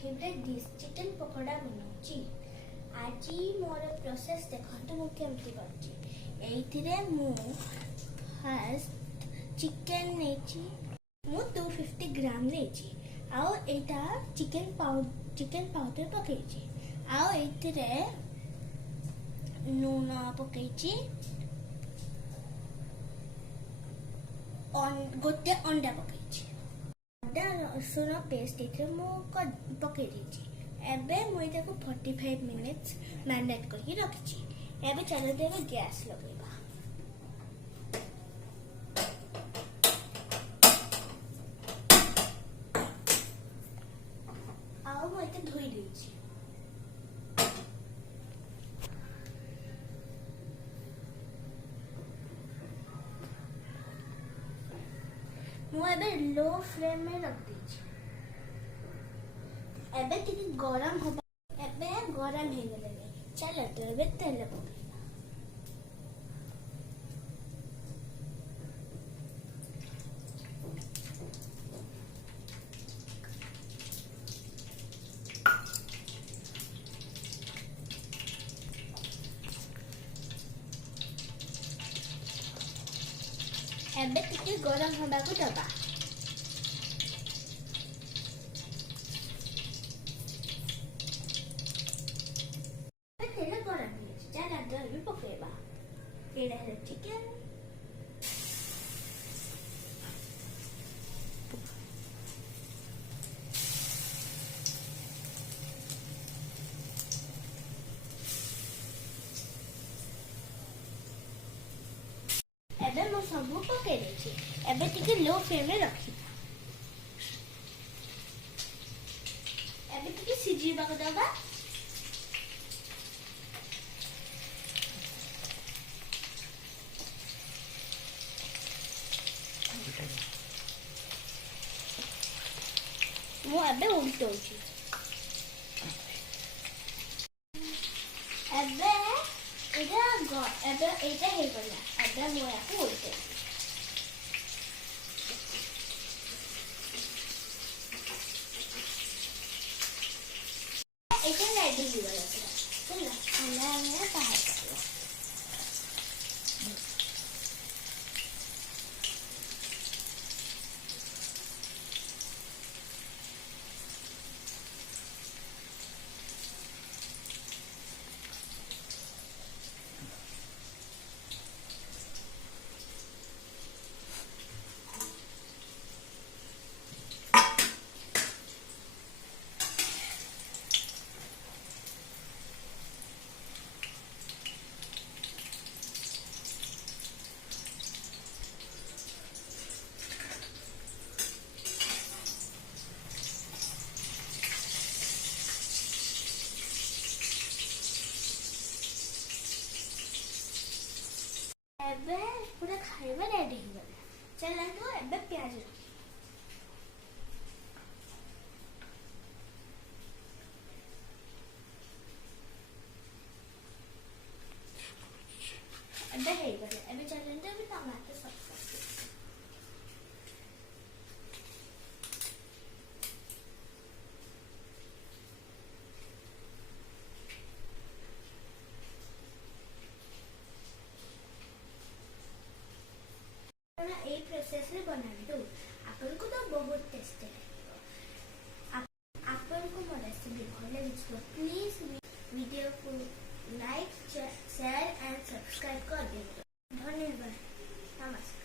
Favourite dish chicken pakora बनाऊँगी। आज more process देखते मु केमती कर एइथिरे मु फर्स्ट चिकन नेची मु 250 ग्राम नेची आउ एटा चिकन पाउडर पकेची आउ एइथिरे नून पकेची गोटे अंडा पकेची अदा रसुण पेस्ट एथे मु पके देची एबे मु एटाको 45 मिनिट्स मैरिनेट करके रखिची। एबे चलो देबे गैस लगेबा आउ मु एते धोई देची मु एबे लो फ्लेम में रख दीची। एबे टिके गरम होबा एबे गरम हे गेले चलो तो एबे तेल पकेबा एबे टिके गरम होबा को दबा तेल गरम हे चला दही पकेबा एडा है चिकन एबे मो सब पके देछि एबे टिके लो फ्लेम में रखी एबे टिके सिझीबा को दबा मो एबे उल्टोछि एबे एटा हे गला एबे मो याको उल्टे एटा रेडी हो गला चलो अंडा में बाहर करो एबे पूरा खाइबा रेडी हो गला चला तो एबे प्याज एबे हे गला एबे चला तो भी टमाटर सब ए प्रोसेस रे बनांतु आपन को तो बहुत टेस्टी लागो आपन को मोर रेसिपी भल लागो प्लीज वीडियो को लाइक शेयर एंड सब्सक्राइब कर दियो धन्यवाद नमस्कार।